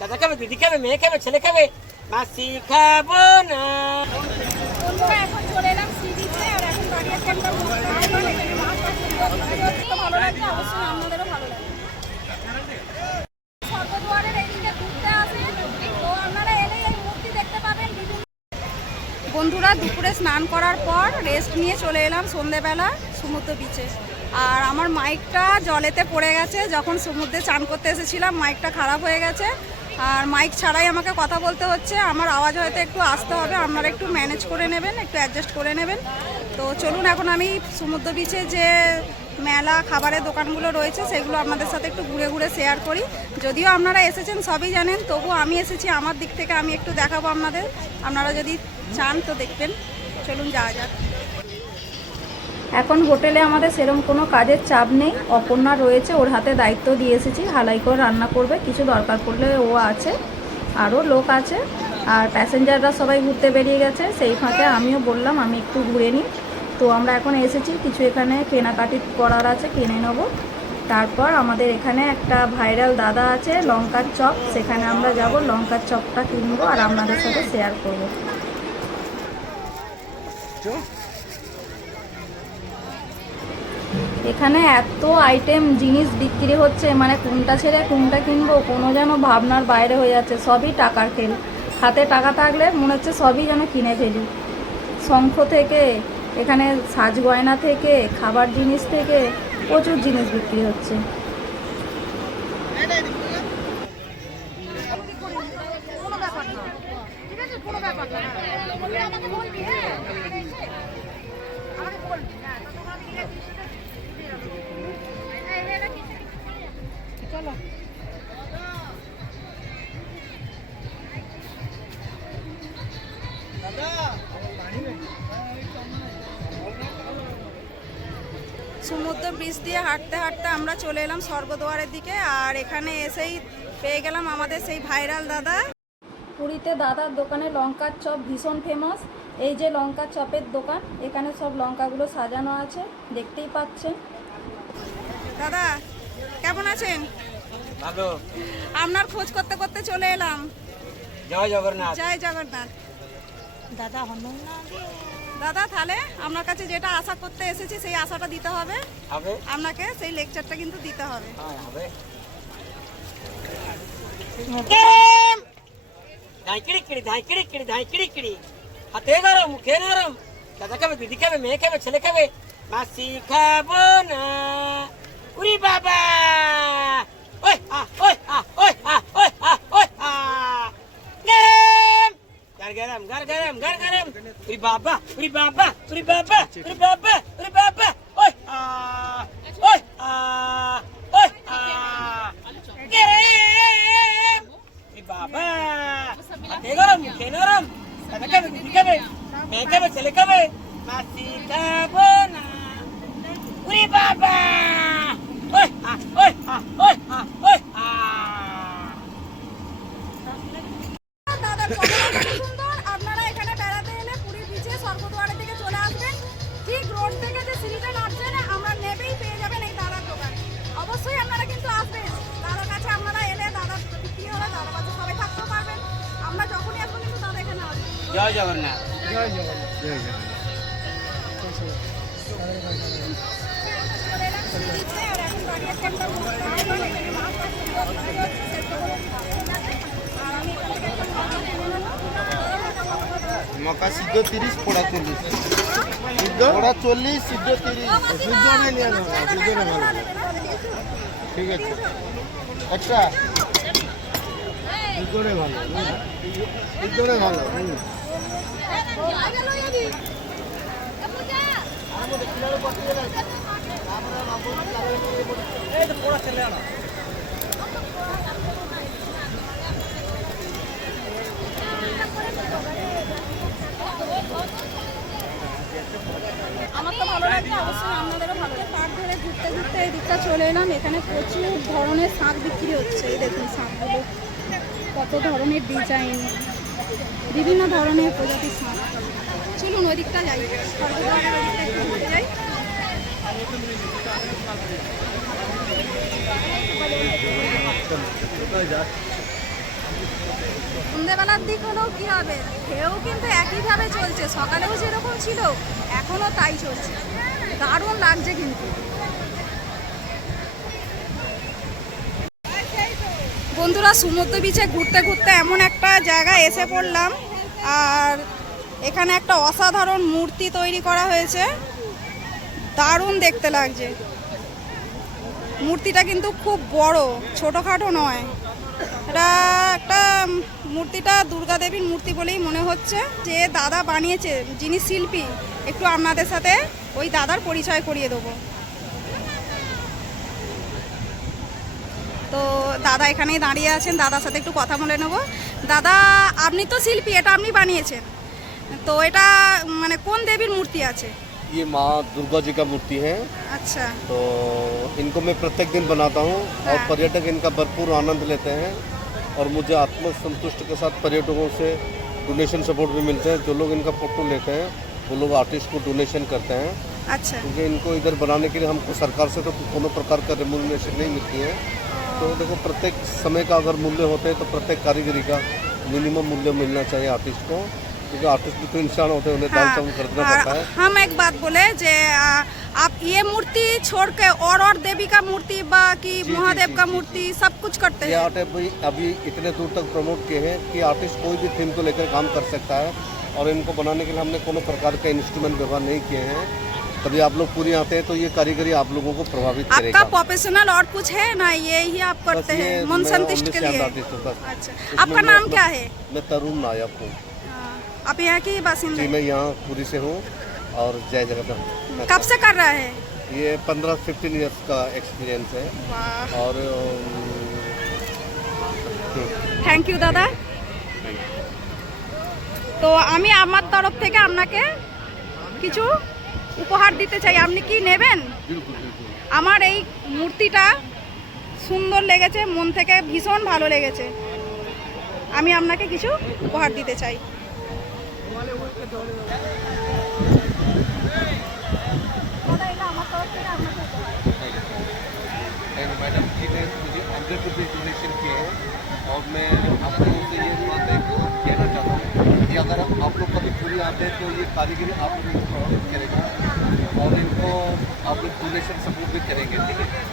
দাদা খাবে দিদি খাবে মেয়ে খাবে ছেলে খাবে না। বন্ধুরা দুপুরে স্নান করার পর রেস্ট নিয়ে চলে এলাম সন্ধেবেলা সমুদ্র বিচে আর আমার মাইকটা জলেতে পড়ে গেছে, যখন সমুদ্রে চান করতে এসেছিলাম মাইকটা খারাপ হয়ে গেছে। আর মাইক ছাড়াই আমাকে কথা বলতে হচ্ছে। আমার আওয়াজ হয়তো একটু আসতে হবে, আপনারা একটু ম্যানেজ করে নেবেন, একটু অ্যাডজাস্ট করে নেবেন। তো চলুন, এখন আমি সমুদ্র বিচে যে মেলা, খাবারের দোকানগুলো রয়েছে, সেগুলো আপনাদের সাথে একটু ঘুরে ঘুরে শেয়ার করি। যদিও আপনারা এসেছেন, সবই জানেন, তবু আমি এসেছি, আমার দিক থেকে আমি একটু দেখাবো আপনাদের। আপনারা যদি চান তো দেখবেন। চলুন, যাওয়া যাক। এখন হোটেলে আমাদের সেরকম কোনো কাজের চাপ নেই। অপর্ণা রয়েছে, ওর হাতে দায়িত্ব দিয়ে এসেছি। হালাই করে রান্না করবে, কিছু দরকার পড়লে ও আছে, আরও লোক আছে। আর প্যাসেঞ্জাররা সবাই ঘুরতে বেরিয়ে গেছে, সেই ফাঁকে আমিও বললাম, আমি একটু ঘুরে নিই। তো আমরা এখন এসেছি, কিছু এখানে কেনাকাটি করার আছে, কিনে নেব। তারপর আমাদের এখানে একটা ভাইরাল দাদা আছে, লঙ্কার চপ। সেখানে আমরা যাব, লঙ্কার চপটা কিনবো আর আপনাদের সাথে শেয়ার করব। এখানে এত আইটেম জিনিস বিক্রি হচ্ছে মানে কোনটা ছেড়ে কোনটা কিনবো, কোনো যেন ভাবনার বাইরে হয়ে যাচ্ছে, সবই টাকার খেল। হাতে টাকা থাকলে মনে হচ্ছে সবই যেন কিনে ফেলি। শঙ্খ থেকে, এখানে সাজ গয়না থেকে, খাবার জিনিস থেকে প্রচুর জিনিস বিক্রি হচ্ছে। সমুদ্র ব্রিজ দিয়ে হাঁটতে হাঁটতে আমরা চলে এলাম স্বর্গদুয়ারের দিকে আর এখানে এসেই পেয়ে গেলাম আমাদের সেই ভাইরাল দাদা। পুরীতে দাদার দোকানে লঙ্কার চপ ভীষণ ফেমাস এই যে লঙ্কার চপের দোকান এখানে সব লঙ্কাগুলো সাজানো আছে দেখতেই পাচ্ছেন। দাদা কেমন আছেন? ভালো। আপনার খোঁজ করতে করতে চলে এলাম। জয় জগন্নাথ। জয় জগন্নাথ। দাদা দাদা তাহলে আপনার কাছে যেটা আশা করতে এসেছি সেই আশাটা দিতে হবে। হবে। আপনাকে সেই লেকচারটা কিন্তু দিতে হবে। হ্যাঁ হবে। ধাই কিড়ি কিড়ি ধাই কিড়ি কিড়ি ধাই কিড়ি কিড়ি হাতে গরম মুখে নরম দাদা খাবে দিদি খাবে মেয়ে খাবে ছেলে খাবে মাসি খাব না উরি বাবা ওই আ ওই আ ওই আ ওই আ ওই আ গরম গার গরম গার গরম গার গরম উরি বাবা উরি বাবা উরি বাবা উরি বাবা ওই আ ওই আ ওই আ গরম উরি বাবা হাতে গরম মুখে মেকাবে ছেলেকাবে দিদি মাসি খাব না উরি বাবা ওই ওই ওই ওই আ এখান থেকে একটা মাছ কিনে নেব মকা সিদ্ধ তিরিশ পোড়া চল্লিশ। সিদ্ধ? পোড়া চল্লিশ সিদ্ধ তিরিশ। সিদ্ধ নিয়ে সিদ্ধ ভালো। ঠিক আছে। একটা। সিদ্ধ নেই ভালো এই দিকটা চলে এলাম, এখানে প্রচুর ধরনের শাক বিক্রি হচ্ছে। এই দেখুন শাকগুলো, কত ধরনের ডিজাইন বিভিন্ন ধরনের প্রজাতির শাক চলুন ওই দিকটা যাই। যাই সন্ধ্যেবেলার দিক হলেও কি হবে? ঢেউ কিন্তু একইভাবে চলছে। সকালেও যেরকম ছিল, এখনও তাই চলছে। দারুণ লাগছে কিন্তু। বন্ধুরা, সমুদ্র বিচে ঘুরতে ঘুরতে এমন একটা জায়গায় এসে পড়লাম। আর এখানে একটা অসাধারণ মূর্তি তৈরি করা হয়েছে। দারুণ দেখতে লাগছে। মূর্তিটা কিন্তু খুব বড়, ছোটোখাটো নয়। এটা একটা মূর্তিটা দুর্গা দেবীর মূর্তি বলেই মনে হচ্ছে। যে দাদা বানিয়েছে, যিনি শিল্পী, একটু আপনাদের সাথে ওই দাদার পরিচয় করিয়ে দেবো। তো দাদা এখানেই দাঁড়িয়ে আছেন দাদার সাথে একটু কথা বলে নেবো দাদা আপনি তো শিল্পী এটা আপনি বানিয়েছেন তো এটা মানে কোন দেবীর মূর্তি আছে ये माँ दुर्गा जी का मूर्ति है আচ্ছা तो इनको मैं प्रत्येक दिन बनाता हूँ और हाँ। पर्यटक इनका भरपूर आनंद लेते हैं और मुझे आत्मसंतुष्ट के साथ पर्यटकों से डोनेशन सपोर्ट भी मिलते हैं जो लोग इनका फोटो लेते हैं वो लोग आर्टिस्ट को डोनेशन करते हैं আচ্ছা क्योंकि इनको इधर बनाने के लिए हमको सरकार से तो कोनो प्रकार का रेमुनेशन नहीं मिलती है तो देखो प्रत्येक समय का अगर मूल्य होते हैं तो प्रत्येक कारीगरी का मिनिमम मूल्य मिलना चाहिए आर्टिस्ट को क्योंकि आर्टिस्ट भी तो इंसान होते हैं उन्हें हाँ, चावल खरीदना पड़ता है। हम एक बात बोले जे आप ये मूर्ति छोड़ के और और देवी का मूर्ति बा कि महादेव का मूर्ति सब कुछ करते हैं। आर्ट अभी अभी इतने दूर तक प्रमोट किए हैं कि आर्टिस्ट कोई भी थीम को लेकर काम कर सकता है और इनको बनाने के लिए हमने कोनो प्रकार का इंस्ट्रूमेंट व्यवहार नहीं किए हैं। कभी आप लोग पूरी आते हैं तो ये कारीगरी आप लोगों को प्रभावित आपका करेगा प्रोफेशनल और कुछ है ना ये ही आप करते बस ये हैं मन मैं संतुष्ट only के stand लिए artist हूँ बस। अच्छा इसमें आपका मैं नाम अपना- क्या है मैं तरुण नायक हूँ हाँ, आप यहाँ की बासिंदा जी हैं? मैं यहाँ पूरी से हूँ और जय जगन्नाथ कब से कर रहा है ये पंद्रह फिफ्टीन ईयर्स का एक्सपीरियंस है वाह और থ্যাংক ইউ দাদা তো আমি আমার তরফ থেকে আপনাকে কিছু উপহার দিতে চাই আপনি কি নেবেন बिल्कुल बिल्कुल আমার এই মূর্তিটা সুন্দর লেগেছে মন থেকে ভীষণ ভালো লেগেছে আমি আপনাকে কিছু উপহার দিতে চাই एंड मैडम जी ने मुझे हंड्रेड रुपीज़ डोनेशन किए हैं और मैं आप लोगों से ये बात है कहना चाहता हूँ कि अगर आप लोग कभी पूरी आते हैं तो ये कारीगरी आप लोगों डोनेशन सपोर्ट भी करेंगे ठीक है?